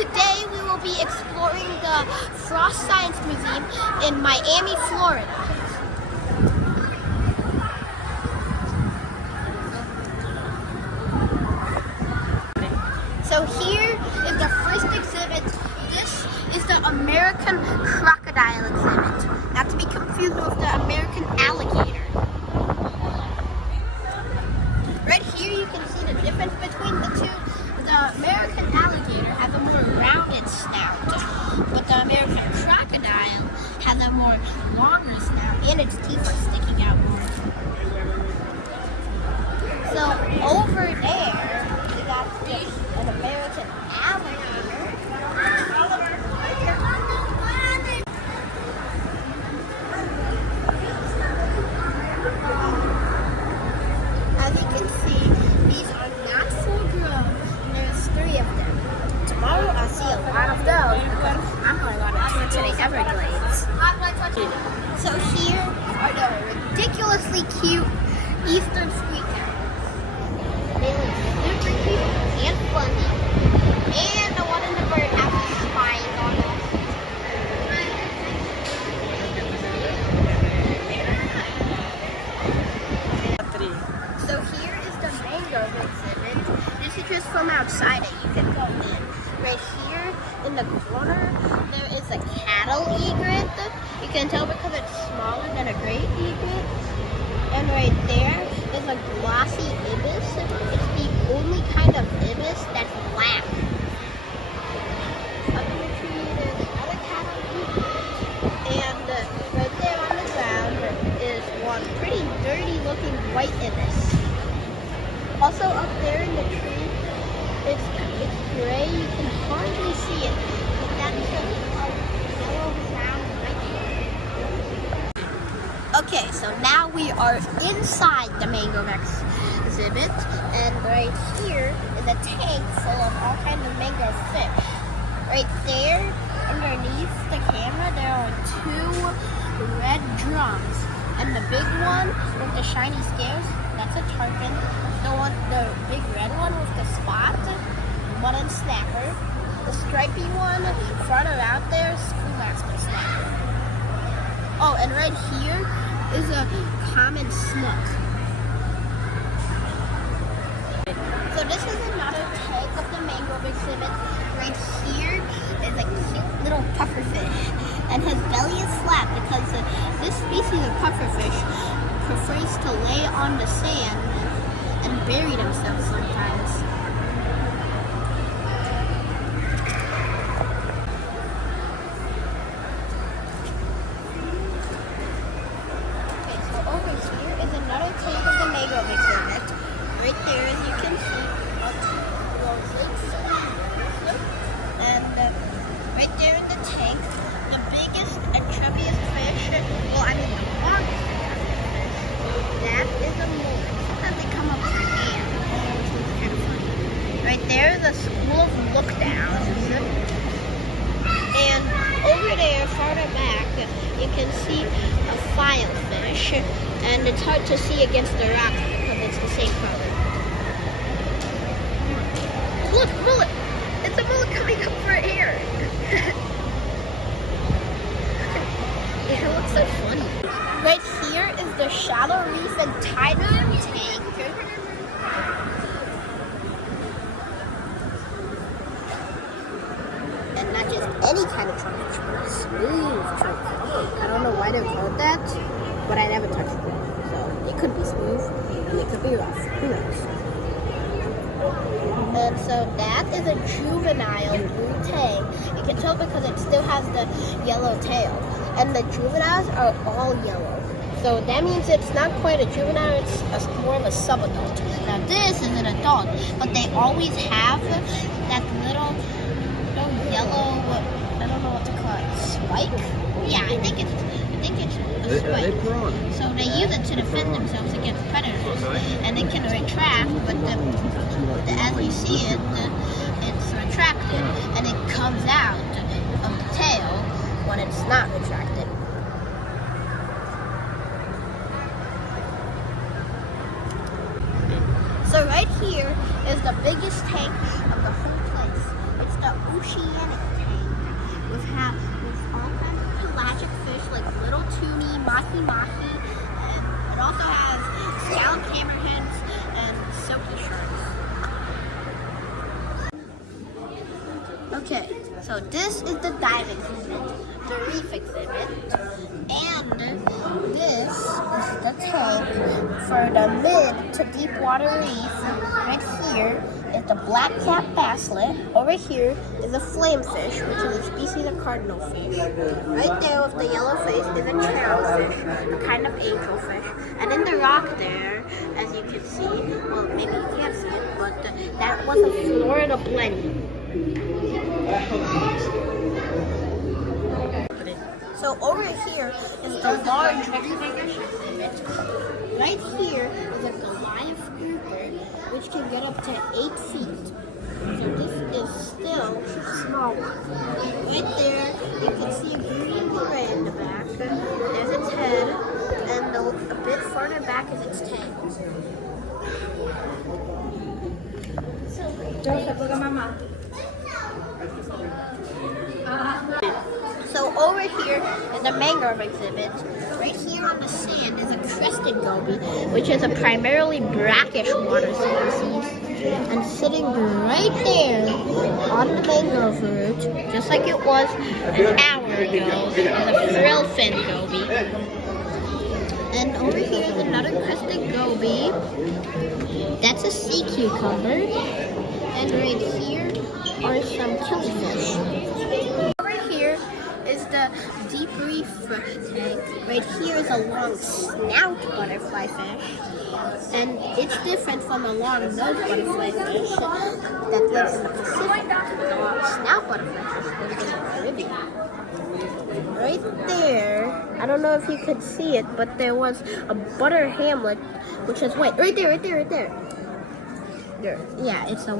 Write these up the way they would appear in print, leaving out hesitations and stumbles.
today we will be exploring the Frost Science Museum in Miami, Florida. So here is the first exhibit. This is the American crocodile exhibit, not to be confused with the American alligator. Right here you can see the difference between the two. The American alligator has a more rounded snout, but the American crocodile has a more longer snout and its teeth are sticking out more. So over there, we got an American alligator. As you can see, these are not full grown. There's 3 of them. Tomorrow I'll see a lot of those because I'm going on a tour to the Everglades. So here are the ridiculously cute Eastern squeak owls. They look super cute and funny. And the one in the bird has a spine on it. So here is the mango exhibit. This is just from outside it. You can go in. Right here in the corner, there is a cattle egret. You can tell because it's smaller than a great egret. And right there is a glossy ibis. It's the only kind of ibis that's black. Up in the tree, there's another cattle egret. And right there on the ground is one pretty dirty looking white ibis. Also up there in the tree, it's gray. You can hardly see it. But that's a yellow round right there. Okay, so now we are inside the Mango Rex exhibit, and right here is a tank full of all kinds of mango fish. Right there, underneath the camera, there are 2 red drums, and the big one with the shiny scales, that's a tarpon. The big red one with the spot, mutton snapper. The stripy one farther out there, schoolmaster snapper. Oh, and right here is a common snook. So this is another tank of the mangrove exhibit. Right here is a cute little pufferfish, and his belly is flat because this species of pufferfish prefers to lay on the sand and bury themselves sometimes. Okay, so over here is another tank of the mangrove exhibit. Right there, as you can see, are 2 roses. And right there in the tank, the biggest and chubbiest fish, well, I mean the longest fish, that is a mullet. Sometimes they come up for air, which is kind of funny. Right there is a school of look-downs. And over there, farther back, you can see a filefish, and it's hard to see against the rock because it's the same color. Look, mullet! It's a mullet coming up for air. It looks so funny. Right here is the shallow reef and tidal tank. And not just any kind of trunk, but a smooth trunk. I don't know why they're called that, but I never touched it. So it could be smooth, and it could be rough. Who knows? And so that is a juvenile blue tang. You can tell because it still has the yellow tail. And the juveniles are all yellow. So that means it's not quite a juvenile, it's more of a subadult. Now this is an adult, but they always have that little yellow, I don't know what to call it, spike? Yeah, I think it's a spike. So they use it to defend themselves against predators. And it can retract, but as you see it, it's retracted, and it comes out of the tail when it's not retracted. So right here is the biggest tank of the whole place. It's the oceanic tank with all kinds of pelagic fish like little tuni, mahi-mahi, and it also has scalloped hammerheads and silky sharks. Okay, so this is the dive exhibit, the reef exhibit, and this is the tank for the mid to deep water reef. Right here is the black cap basslet. Over here is a flamefish, which is a species of cardinal fish. Right there with the yellow face is a charrowfish, a kind of angelfish. And in the rock there, as you can see, well maybe you can't see it, but that was a Florida blenny. So over here is the large fish exhibit. Right here is a Goliath grouper, which can get up to 8 feet. So this is still a small one. Right there, you can see a green beret in the back. There's its head, and a bit further back is its tail. Joseph, look at Mama. So over here is the mangrove exhibit. Right here on the sand is a crested goby, which is a primarily brackish water species. And sitting right there on the mangrove root, just like it was an hour ago, is a frill fin goby. And over here is another crested goby. That's a sea cucumber. And right here are some killifish. Over here is the deep reef tank. Right here is a long snout butterfly fish. And it's different from the long nose butterfly fish that lives in the Pacific. The long snout butterfly fish lives in the Caribbean. Right there, I don't know if you could see it, but there was a butter hamlet, which is white. Right there. Yeah, it's a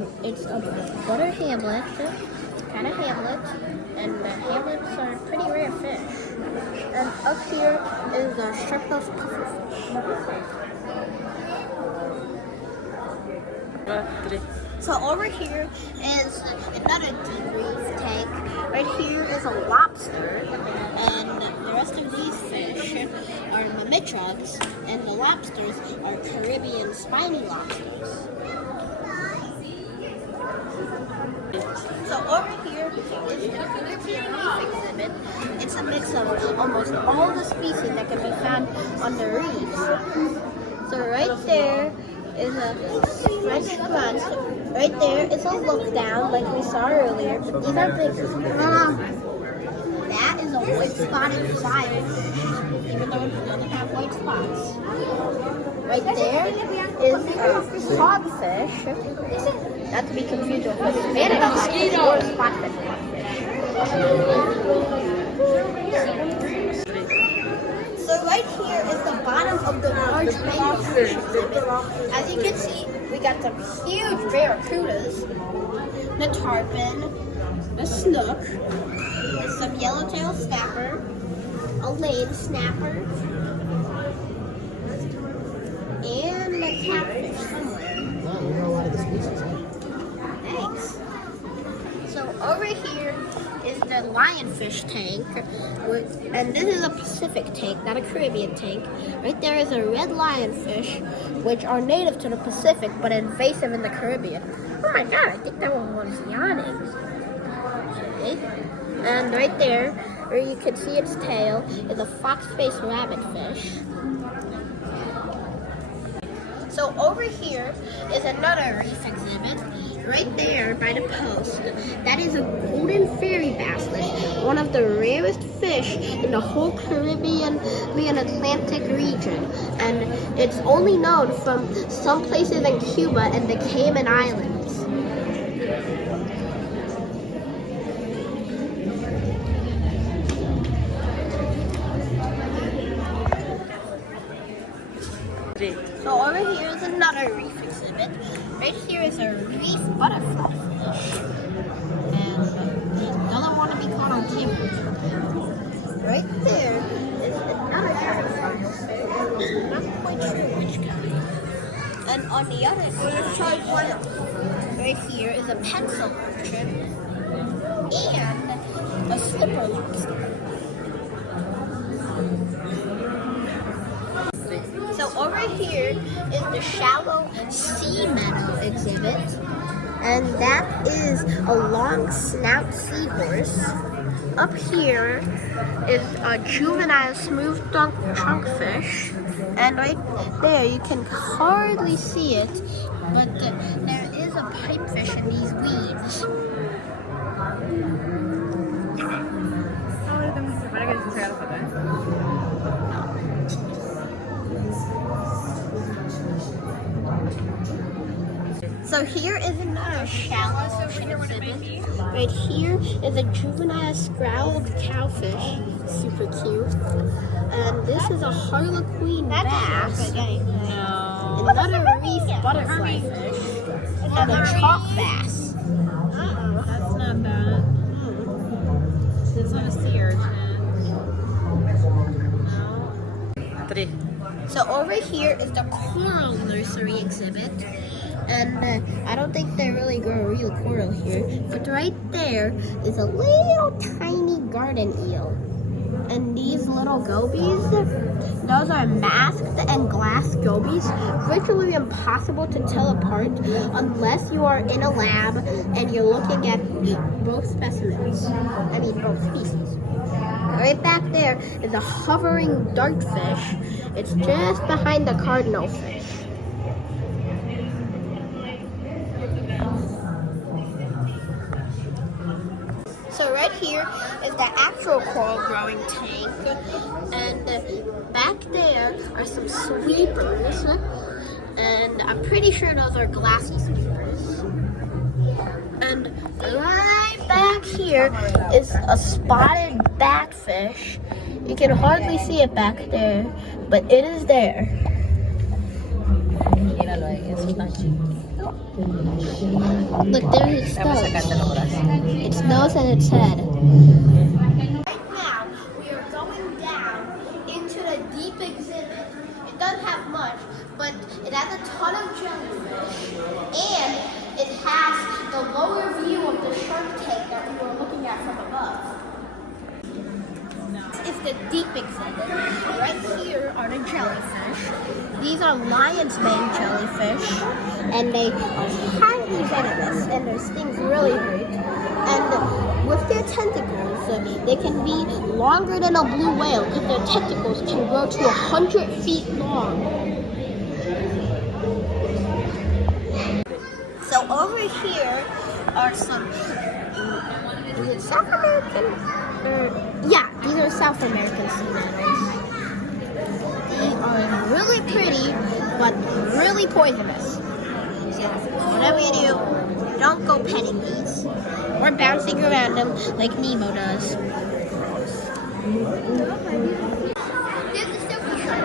butter hamlet, kind of hamlet, and the hamlets are pretty rare fish. And up here is the sharp-nosed pufferfish. So over here is another deep reef tank. Right here is a lobster, and the rest of these fish are mimitrogs, and the lobsters are Caribbean spiny lobsters. So over here is the Caribbean reef exhibit. It's a mix of almost all the species that can be found on the reefs. So right there is a French sponge. Right there is a look down like we saw earlier, but these are big. That is a white spotted firefish, even though it doesn't have white spots. Right there is a hogfish, not to be confused with a Spanish hogfish or a spotfish hogfish. So right here is the bottom of the large mangrove fish exhibit. As you can see, we got some huge barracudas, the tarpon, the snook, some yellowtail snapper, a lane snapper, and a catfish somewhere. Wow, you know a lot of the species, huh? Thanks. So over here is the lionfish tank, and this is a Pacific tank, not a Caribbean tank. Right there is a red lionfish, which are native to the Pacific but invasive in the Caribbean. Oh my god, I think that one was yawning. Okay. And right there, where you can see its tail, is a fox-faced rabbitfish. So over here is another reef exhibit. Right there by the post, that is a golden fairy basslet, one of the rarest fish in the whole Caribbean and Atlantic region. And it's only known from some places in Cuba and the Cayman Islands. So over here is another reef exhibit. Right here is a reef butterfly fish. And it doesn't want to be caught on camera. Right there is another butterfly fish. I'm not quite sure which kind. And on the other side, right here is a pencil orchid. Flipper lobster. So over here is the shallow sea meadow exhibit, and that is a long snout seahorse. Up here is a juvenile smooth trunkfish, and right there you can hardly see it, but there is a pipefish in these weeds. So here is another shallow ocean exhibit. Right here is a juvenile scowled cowfish, super cute. And this is a harlequin bass, another reef butterfly fish, and a chalk bass. That's not bad. It's not a sea urchin. So over here is the coral nursery exhibit. And I don't think they really grow real coral here. But right there is a little tiny garden eel. And these little gobies, those are masked and glass gobies. Virtually impossible to tell apart unless you are in a lab and you're looking at both specimens. I mean, both species. Right back there is a hovering dartfish. It's just behind the cardinal fish. So right here is the actual coral growing tank, and back there are some sweepers, and I'm pretty sure those are glassy sweepers. And right back here is a spotted batfish. You can hardly see it back there, but it is there. Look, there it stops. Its nose and its head. Right now, we are going down into the deep exhibit. It doesn't have much, but it has a ton of jellyfish, and it has the lower view of the shark tank that we were looking at from above. It's the deep exhibit. Right here are the jellyfish. These are lion's mane jellyfish, and they are highly venomous, and their stings really hurt. And with their tentacles, they can be longer than a blue whale, because their tentacles can grow to 100 feet long. So over here are some, is it South American? Yeah, these are South American sea mammals. They are really pretty, but really poisonous. So whatever you do, don't go petting these or bouncing around them like Nemo does. There's a silky shark.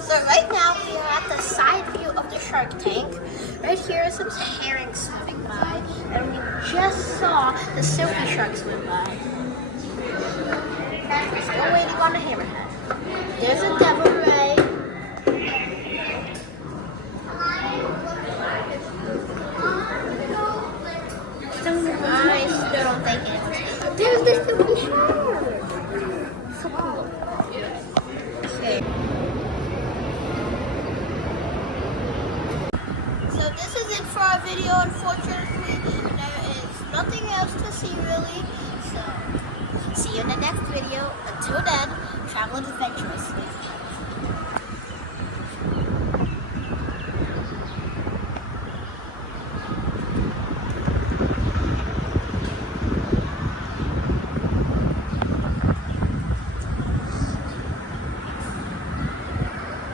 So right now we are at the side view of the shark tank. Right here are some herring swimming by, and we just saw the silky shark swim by. We're still waiting on the hammerhead. There's a devil ray. I still don't think it. There's the silky shark. So cool. Okay. So this is it for our video. Unfortunately, there is nothing else to see really. So see you in the next video. Until then, travel adventurously.